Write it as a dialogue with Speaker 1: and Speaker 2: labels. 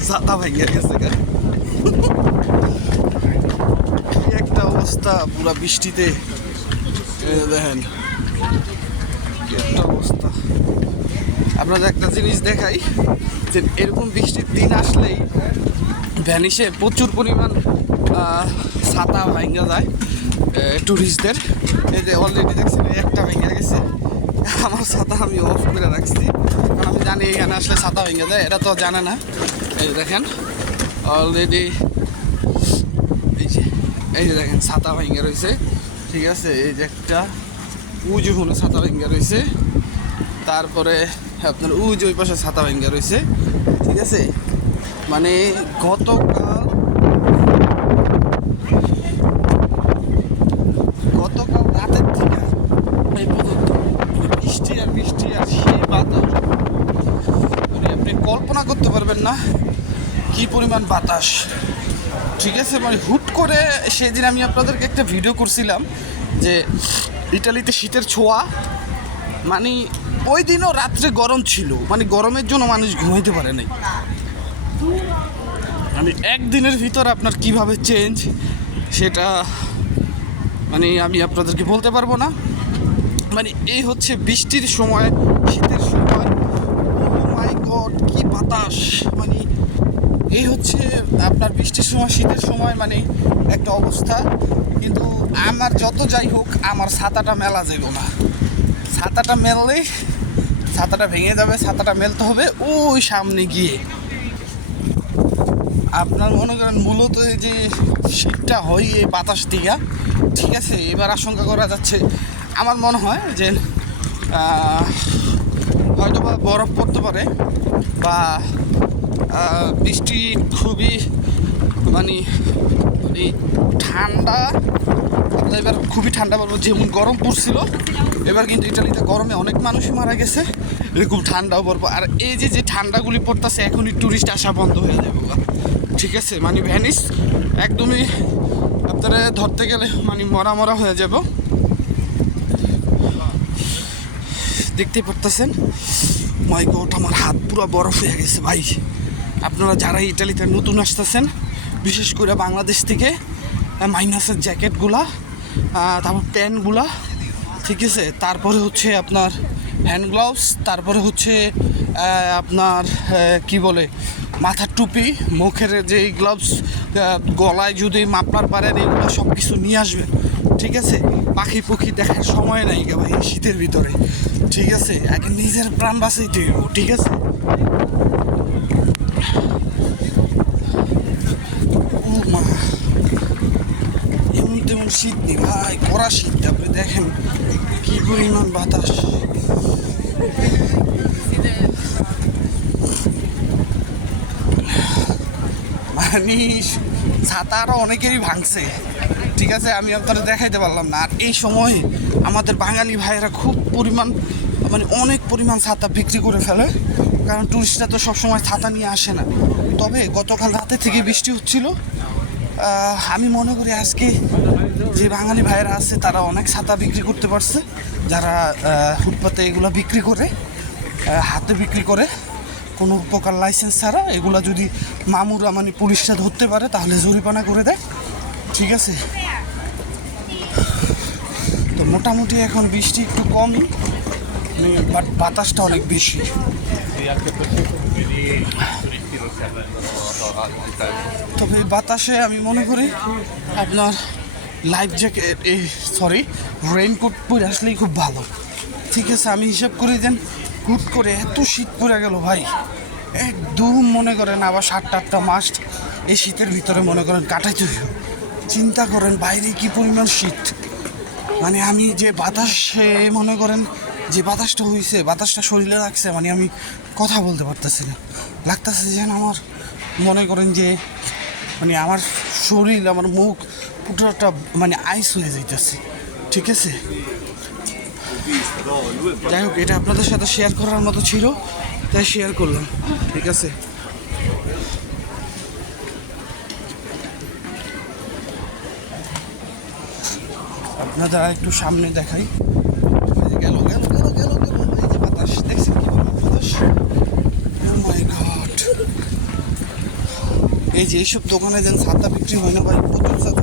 Speaker 1: ছাতা ভেঙে গেছে একটা অবস্থা পুরা বৃষ্টিতে একটা অবস্থা আপনাদের একটা জিনিস দেখাই যে এরকম বৃষ্টির দিন আসলেই ভ্যানিসে প্রচুর পরিমাণ ছাতা ভাঙ্গা যায় ট্যুরিস্টদের এই যে অলরেডি দেখছেন একটা ভেঙে গেছে আমার ছাতা আমি অফ করে রাখছি কারণ আমি জানি এখানে আসলে ছাতা ভেঙে যায় এটা তো জানে না এই দেখেন অলরেডি এই যে এই যে দেখেন, ছাতা ভেঙে রয়েছে। ঠিক আছে, এই যে একটা উজু হলো ছাতা ভেঙে রয়েছে। তারপরে আপনার উজ ওই পাশে ছাতা ভেঙে রয়েছে। ঠিক আছে? মানে গতকাল গতকাল রাতের থেকে এই পর্যন্ত বৃষ্টি আর বৃষ্টি আর সেই বাতাস মানে আপনি কল্পনা করতে পারবেন না কি পরিমাণ বাতাস? ঠিক আছে মানে হুট করে সেদিন আমি আপনাদেরকে একটা ভিডিও করছিলাম যে ইটালিতে শীতের ছোঁয়া মানে ওই দিনও রাত্রে গরম ছিল মানে গরমের জন্য মানুষ ঘুমাইতে পারে নাই। মানে একদিনের ভিতর আপনার কীভাবে চেঞ্জ সেটা মানে আমি আপনাদেরকে বলতে পারব না। মানে এই হচ্ছে বৃষ্টির সময়, শীতের সময় মাই গড কি বাতাস মানে এই হচ্ছে আপনার বৃষ্টির সময়, শীতের সময় মানে একটা অবস্থা। কিন্তু আমার যত যাই হোক, আমার ছাতাটা মেলা যাইব না। ছাতাটা মেললে ছাতাটা ভেঙে যাবে, ছাতাটা মেলতে হবে ওই সামনে গিয়ে। আপনার মনে করেন মূলত এই যে শীতটা হয় এই বাতাস দিয়া, ঠিক আছে, এবার আশঙ্কা করা যাচ্ছে। আমার মনে হয় যে হয়তো বা বরফ পড়তে পারে বা বৃষ্টি খুবই মানে এই ঠান্ডা। আপনার এবার খুবই ঠান্ডা পড়ব যেমন গরম পড়ছিল, এবার কিন্তু ইটালিতে গরমে অনেক মানুষই মারা গেছে, এরকম ঠান্ডাও পড়ব। আর এই যে যে ঠান্ডাগুলি পড়তেছে, এখনই ট্যুরিস্ট আসা বন্ধ হয়ে যাবে ঠিক আছে? মানে ভ্যানিস একদমই আপনারা ধরতে গেলে মানে মরা মরা হয়ে যাব। দেখতে পারতেছেন? মাই গড, আমার হাত পুরো বরফ হয়ে গেছে, ভাই। আপনারা যারা ইটালিতে নতুন আসতেছেন, বিশেষ করে বাংলাদেশ থেকে মাইনাসের জ্যাকেটগুলা তারপর প্যান্টগুলা, ঠিক আছে? তারপরে হচ্ছে আপনার হ্যান্ড গ্লাভস তারপরে হচ্ছে আপনার কি বলে, মাথার টুপি, মুখের যে গ্লাভস গলায় যদি মাপলার পারেন, এগুলো সব কিছু নিয়ে আসবেন, ঠিক আছে? পাখি পুখি দেখার সময় নাই গে ভাই, শীতের ভিতরে, ঠিক আছে? আগে নিজের প্রাণ বাঁচাইতে ঠিক আছে? এমন তেমন শীত নেই ভাই, কড়া শীত, আপনি দেখেন কি পরিমাণ বাতাস। মানে ছাতা আরও অনেকেরই ভাঙছে। ঠিক আছে, আমি আপনারা দেখাইতে পারলাম না। আর এই সময় আমাদের বাঙালি ভাইয়েরা খুব পরিমাণ মানে অনেক পরিমাণ ছাতা বিক্রি করে ফেলে, কারণ টুরিস্টরা তো সবসময় ছাতা নিয়ে আসে না। তবে গতকাল রাতে থেকে বৃষ্টি হচ্ছিল। আমি মনে করি আজকে যে বাঙালি ভাইয়েরা আছে, তারা অনেক ছাতা বিক্রি করতে পারছে। যারা ফুটপাতে এগুলো বিক্রি করে হাতে বিক্রি করে, কোনো প্রকার লাইসেন্স ছাড়া এগুলো যদি মামুরা মানে পুলিশরা ধরতে পারে, তাহলে জরিমানা করে দেয়। ঠিক আছে? মোটামুটি এখন বৃষ্টি একটু কমই, বাট বাতাসটা অনেক বেশি। তবে বাতাসে আমি মনে করি আপনার লাইফ জ্যাকেট এই সরি রেইনকোট পরে আসলেই খুব ভালো। ঠিক আছে, আমি হিসাব করে দেন, হুট করে এত শীত পড়ে গেল ভাই। একদম মনে করেন আবার সাতটা আটটা মাস এই শীতের ভিতরে মনে করেন কাটাইতে চিন্তা করেন বাইরে কি পরিমাণ শীত। মানে আমি যে বাতাসে মনে করেন যে বাতাসটা হয়েছে বাতাসটা শরীরে লাগছে মানে আমি কথা বলতে পারতেছি না। লাগতেছে যেন আমার মনে করেন যে মানে আমার শরীর, আমার মুখ পুরোটা মানে আইস হয়ে যাইতেছে। ঠিক আছে? যাই হোক, এটা আপনাদের সাথে শেয়ার করার মতো ছিল, তাই শেয়ার করলাম। ঠিক আছে? আপনাদের একটু সামনে দেখাই। গেল গেল গেল গেল গেল। এই যে বাতাস, দেখছেন কি বাতাস? Oh এই যে এইসব দোকানে যেন ছাতা বিক্রি হয় না ভাই, প্রচুর ছাতা